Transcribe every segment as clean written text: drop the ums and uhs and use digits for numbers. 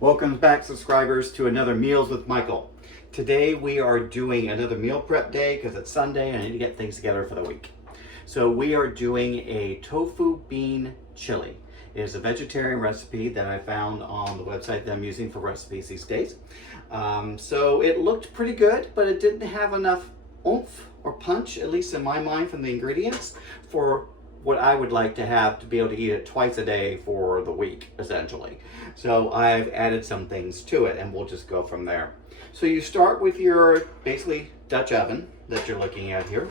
Welcome back, subscribers, to another Meals with Michael. Today we are doing another meal prep day because it's Sunday and I need to get things together for the week. So we are doing a tofu bean chili. It is a vegetarian recipe that I found on the website that I'm using for recipes these days. So it looked pretty good, but it didn't have enough oomph or punch, at least in my mind, from the ingredients for what I would like to have to be able to eat it twice a day for the week, essentially. So I've added some things to it and we'll just go from there. So you start with your basically Dutch oven that you're looking at here.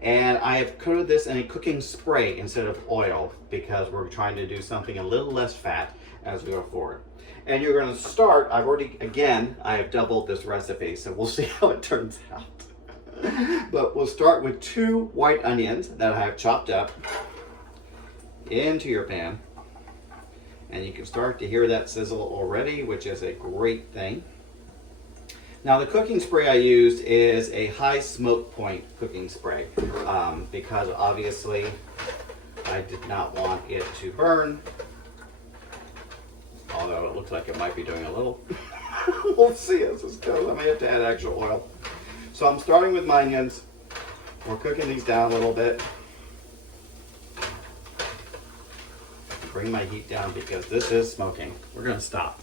And I have coated this in a cooking spray instead of oil because we're trying to do something a little less fat as we go forward. And you're going to start, I have doubled this recipe, so we'll see how it turns out. But we'll start with 2 white onions that I have chopped up into your pan. And you can start to hear that sizzle already, which is a great thing. Now the cooking spray I used is a high smoke point cooking spray because obviously I did not want it to burn. Although it looks like it might be doing a little. We'll see as this goes. I may have to add actual oil. So I'm starting with my onions. We're cooking these down a little bit. Bring my heat down because this is smoking. We're going to stop.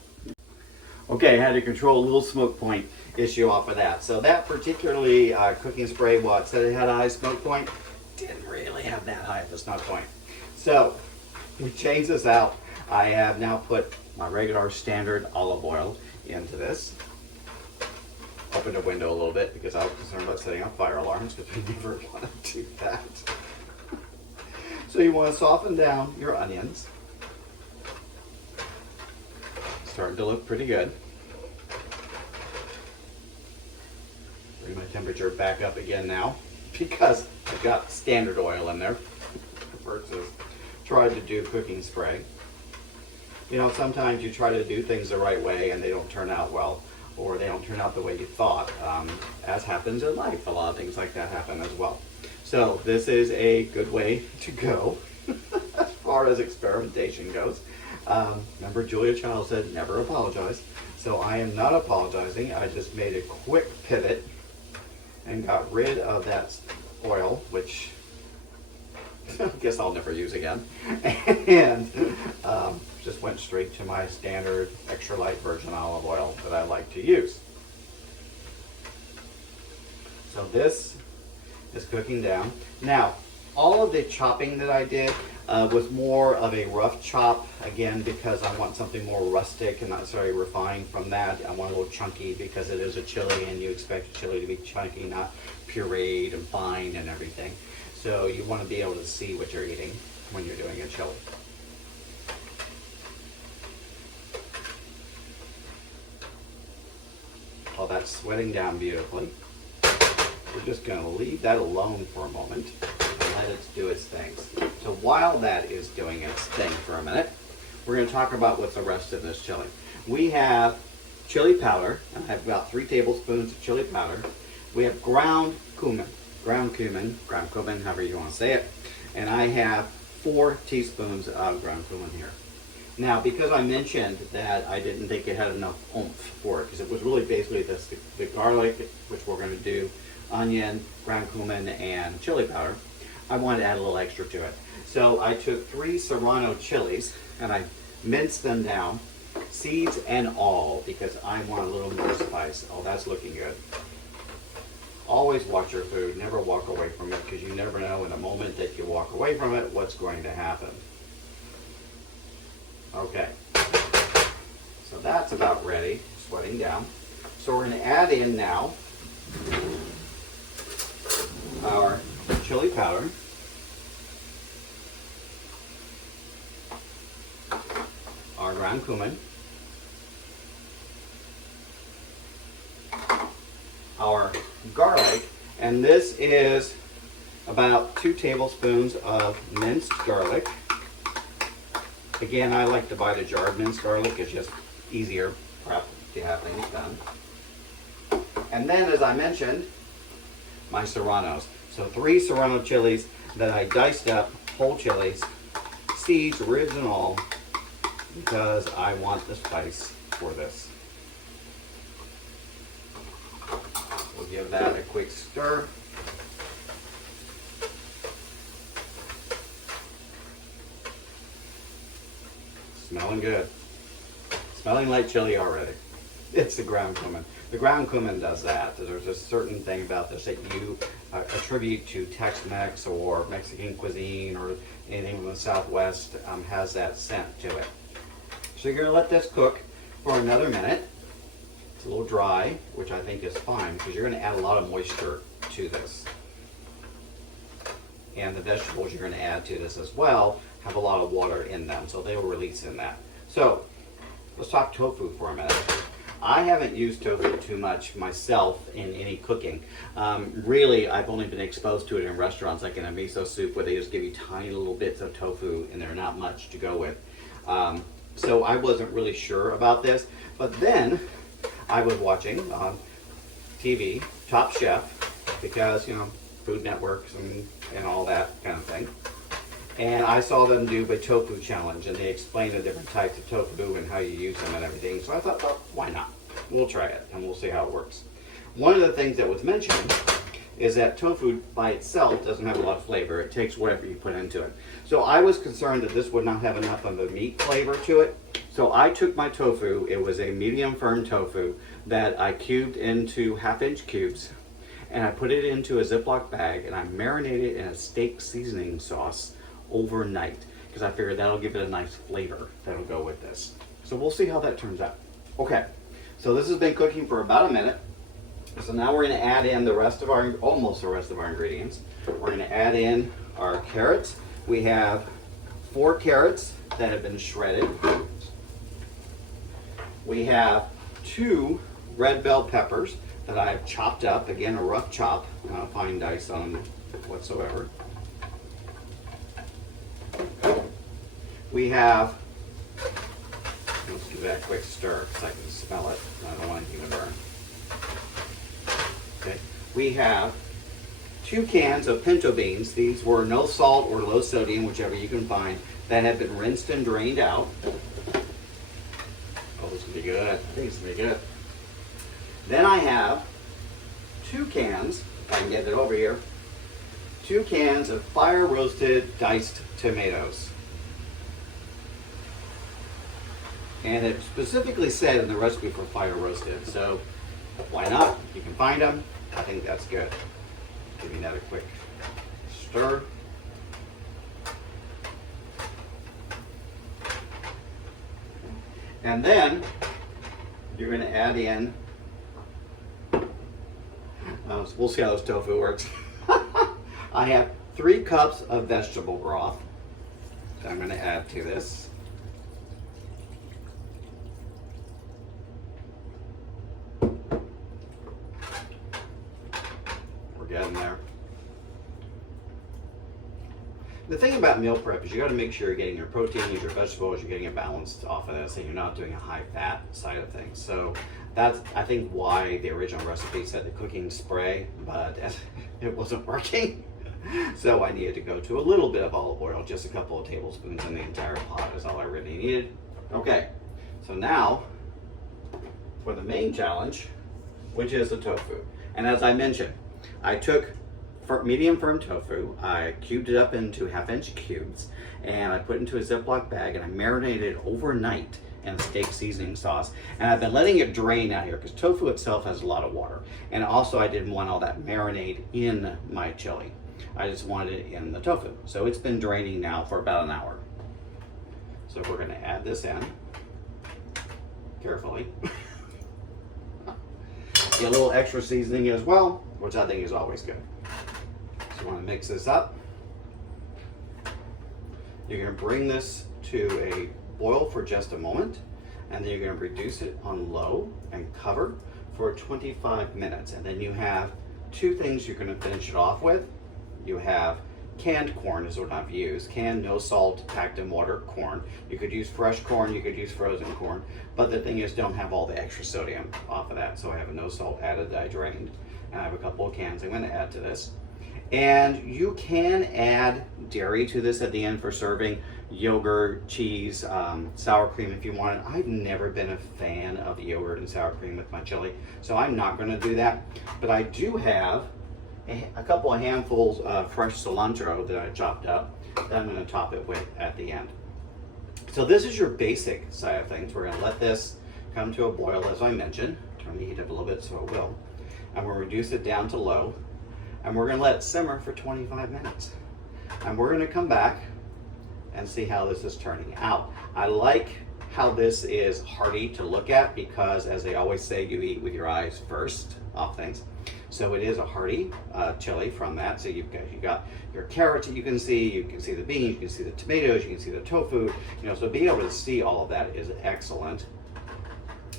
Okay, I had to control a little smoke point issue off of that. So that particularly cooking spray, well, it said it had a high smoke point. Didn't really have that high of a smoke point. So we changed this out. I have now put my regular standard olive oil into this. Opened the window a little bit because I was concerned about setting off fire alarms because we never want to do that. So you want to soften down your onions. Starting to look pretty good. Bring my temperature back up again now because I've got standard oil in there versus tried to do cooking spray. You know, sometimes you try to do things the right way and they don't turn out well, or they don't turn out the way you thought, as happens in life. A lot of things like that happen as well. So this is a good way to go as far as experimentation goes. Remember Julia Child said never apologize. So I am not apologizing. I just made a quick pivot and got rid of that oil, which I guess I'll never use again. And just went straight to my standard extra light virgin olive oil that I like to use. So this is cooking down. Now, all of the chopping that I did was more of a rough chop, again, because I want something more rustic and not necessarily refined from that. I want a little chunky because it is a chili and you expect a chili to be chunky, not pureed and fine and everything. So you want to be able to see what you're eating when you're doing a chili. While that's sweating down beautifully, we're just going to leave that alone for a moment and let it do its thing. So while that is doing its thing for a minute, we're going to talk about what's the rest of this chili. We have chili powder, and I have about 3 tablespoons of chili powder. We have ground cumin, however you want to say it, and I have 4 teaspoons of ground cumin here. Now, because I mentioned that I didn't think it had enough oomph for it, because it was really basically the garlic, which we're going to do, onion, ground cumin, and chili powder, I wanted to add a little extra to it. So I took 3 serrano chilies and I minced them down, seeds and all, because I want a little more spice. Oh, that's looking good. Always watch your food, never walk away from it, because you never know in the moment that you walk away from it what's going to happen. Okay, so that's about ready, sweating down. So we're going to add in now our chili powder, our ground cumin, our garlic, and this is about 2 tablespoons of minced garlic. Again, I like to buy the jarred minced garlic. It's just easier prep to have things done. And then, as I mentioned, my serranos. So 3 serrano chilies that I diced up, whole chilies, seeds, ribs and all, because I want the spice for this. We'll give that a quick stir. Smelling good. Smelling like chili already. It's the ground cumin. The ground cumin does that. There's a certain thing about this that you attribute to Tex-Mex or Mexican cuisine or anything from the Southwest has that scent to it. So you're going to let this cook for another minute. It's a little dry, which I think is fine because you're going to add a lot of moisture to this. And the vegetables you're going to add to this as well have a lot of water in them, so they will release in that. So let's talk tofu for a minute. I haven't used tofu too much myself in any cooking. Really, I've only been exposed to it in restaurants, like in a miso soup where they just give you tiny little bits of tofu and they're not much to go with. So I wasn't really sure about this, but then I was watching on TV, Top Chef, because, you know, Food Networks and all that kind of thing. And I saw them do a tofu challenge, and they explained the different types of tofu and how you use them and everything. So I thought, well, why not? We'll try it, and we'll see how it works. One of the things that was mentioned is that tofu by itself doesn't have a lot of flavor. It takes whatever you put into it. So I was concerned that this would not have enough of a meat flavor to it. So I took my tofu, it was a medium firm tofu that I cubed into 1/2-inch cubes, and I put it into a Ziploc bag, and I marinated it in a steak seasoning sauce overnight because I figured that'll give it a nice flavor that'll go with this. So we'll see how that turns out. Okay, so this has been cooking for about a minute. So now we're going to add in the rest of our, almost the rest of our ingredients. We're going to add in our carrots. We have 4 carrots that have been shredded. We have 2 red bell peppers that I've chopped up, again a rough chop, not a fine dice on them whatsoever. We have, let's give that a quick stir because I can smell it. I don't want anything to burn. Okay. We have 2 cans of pinto beans. These were no salt or low sodium, whichever you can find, that have been rinsed and drained out. Oh, this is going to be good. I think it's going to be good. Then I have 2 cans, if I can get it over here, 2 cans of fire roasted diced tomatoes. And it specifically said in the recipe for fire roasted, so why not? You can find them. I think that's good. Give me that a quick stir. And then you're going to add in, we'll see how this tofu works. I have 3 cups of vegetable broth that I'm going to add to this. Getting there. The thing about meal prep is you got to make sure you're getting your proteins, your vegetables, you're getting it balanced off of this, and you're not doing a high fat side of things. So that's, I think, why the original recipe said the cooking spray, but it wasn't working. So I needed to go to a little bit of olive oil, just a couple of tablespoons in the entire pot is all I really needed. Okay, so now for the main challenge, which is the tofu. And as I mentioned, I took medium firm tofu, I cubed it up into 1/2-inch cubes, and I put it into a Ziploc bag, and I marinated it overnight in a steak seasoning sauce. And I've been letting it drain out here because tofu itself has a lot of water. And also I didn't want all that marinade in my chili. I just wanted it in the tofu. So it's been draining now for about an hour. So we're going to add this in carefully. Get a little extra seasoning as well, which I think is always good. So you want to mix this up. You're going to bring this to a boil for just a moment, and then you're going to reduce it on low and cover for 25 minutes. And then you have 2 things you're going to finish it off with. You have canned corn is what I've used. Canned, no salt, packed in water corn. You could use fresh corn, you could use frozen corn, but the thing is don't have all the extra sodium off of that. So I have a no salt added that I drained, and I have a couple of cans I'm going to add to this. And you can add dairy to this at the end for serving, yogurt, cheese, sour cream if you want it. I've never been a fan of yogurt and sour cream with my chili, so I'm not going to do that. But I do have a couple of handfuls of fresh cilantro that I chopped up that I'm going to top it with at the end. So this is your basic side of things. We're going to let this come to a boil, as I mentioned. Turn the heat up a little bit so it will. And we'll reduce it down to low. And we're going to let it simmer for 25 minutes. And we're going to come back and see how this is turning out. I like how this is hearty to look at because, as they always say, you eat with your eyes first off things. So it is a hearty chili from that. So you've got your carrots that you can see the beans, you can see the tomatoes, you can see the tofu. So being able to see all of that is excellent.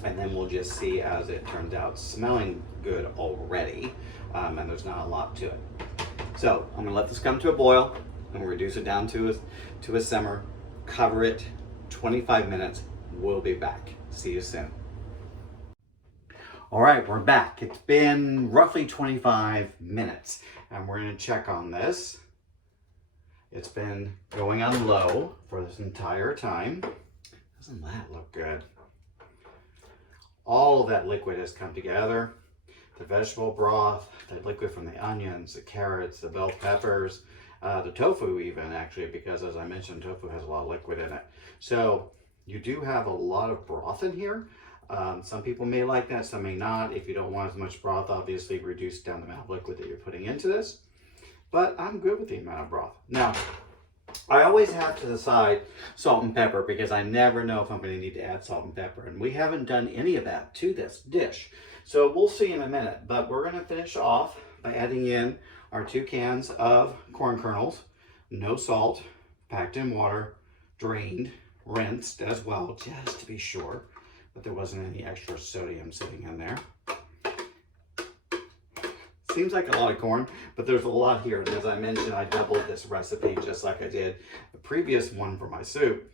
And then we'll just see as it turns out, smelling good already, and there's not a lot to it. So I'm gonna let this come to a boil and we'll reduce it down to a simmer, cover it 25 minutes. We'll be back. See you soon. All right, we're back. It's been roughly 25 minutes and we're gonna check on this. It's been going on low for this entire time. Doesn't that look good? All of that liquid has come together. The vegetable broth, the liquid from the onions, the carrots, the bell peppers, the tofu even actually, because as I mentioned, tofu has a lot of liquid in it. So you do have a lot of broth in here. Some people may like that, some may not. If you don't want as much broth, obviously reduce down the amount of liquid that you're putting into this. But I'm good with the amount of broth. Now, I always have to decide salt and pepper because I never know if I'm going to need to add salt and pepper. And we haven't done any of that to this dish. So we'll see in a minute. But we're going to finish off by adding in our 2 cans of corn kernels. No salt, packed in water, drained, rinsed as well, just to be sure that there wasn't any extra sodium sitting in there. Seems like a lot of corn, but there's a lot here. And as I mentioned, I doubled this recipe just like I did the previous one for my soup.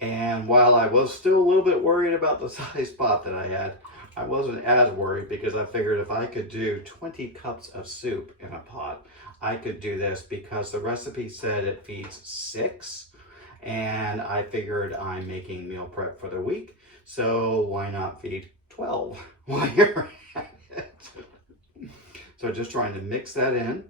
And while I was still a little bit worried about the size pot that I had, I wasn't as worried because I figured if I could do 20 cups of soup in a pot, I could do this because the recipe said it feeds 6. And I figured I'm making meal prep for the week, so why not feed 12 while you're at it? So just trying to mix that in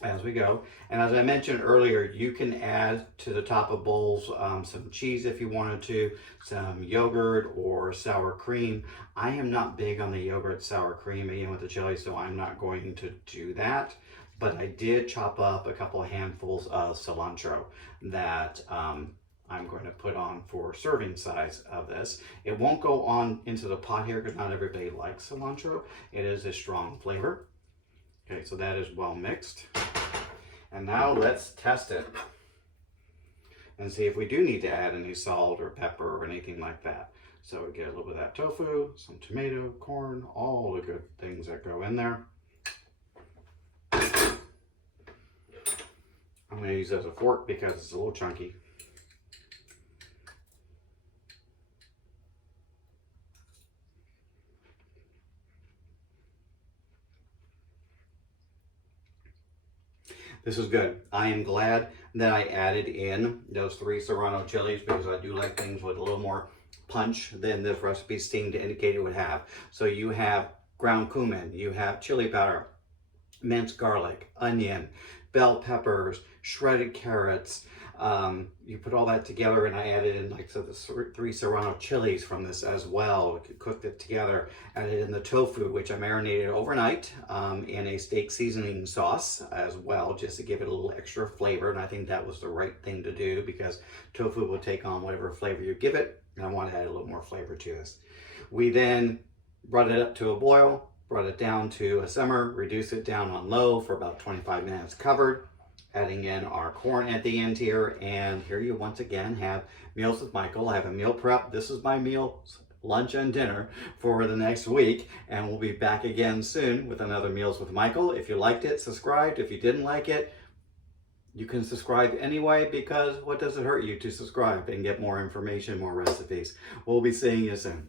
as we go. And as I mentioned earlier, you can add to the top of bowls some cheese if you wanted to, some yogurt or sour cream. I am not big on the yogurt sour cream, even with the chili, so I'm not going to do that. But I did chop up a couple of handfuls of cilantro that I'm going to put on for serving size of this. It won't go on into the pot here because not everybody likes cilantro. It is a strong flavor. Okay, so that is well mixed. And now let's test it and see if we do need to add any salt or pepper or anything like that. So we get a little bit of that tofu, some tomato, corn, all the good things that go in there. I'm going to use it as a fork because it's a little chunky. This is good. I am glad that I added in those 3 serrano chilies because I do like things with a little more punch than this recipe seemed to indicate it would have. So you have ground cumin, you have chili powder, minced garlic, onion, bell peppers, shredded carrots. You put all that together, and I added in, like, so the 3 serrano chilies from this as well. Cooked it together. Added in the tofu, which I marinated overnight in a steak seasoning sauce as well, just to give it a little extra flavor. And I think that was the right thing to do because tofu will take on whatever flavor you give it, and I want to add a little more flavor to this. We then brought it up to a boil, brought it down to a simmer, reduced it down on low for about 25 minutes covered, adding in our corn at the end here. And here you once again have Meals with Michael. I have a meal prep. This is my meal, lunch and dinner for the next week. And we'll be back again soon with another Meals with Michael. If you liked it, subscribe. If you didn't like it, you can subscribe anyway, because what does it hurt you to subscribe and get more information, more recipes? We'll be seeing you soon.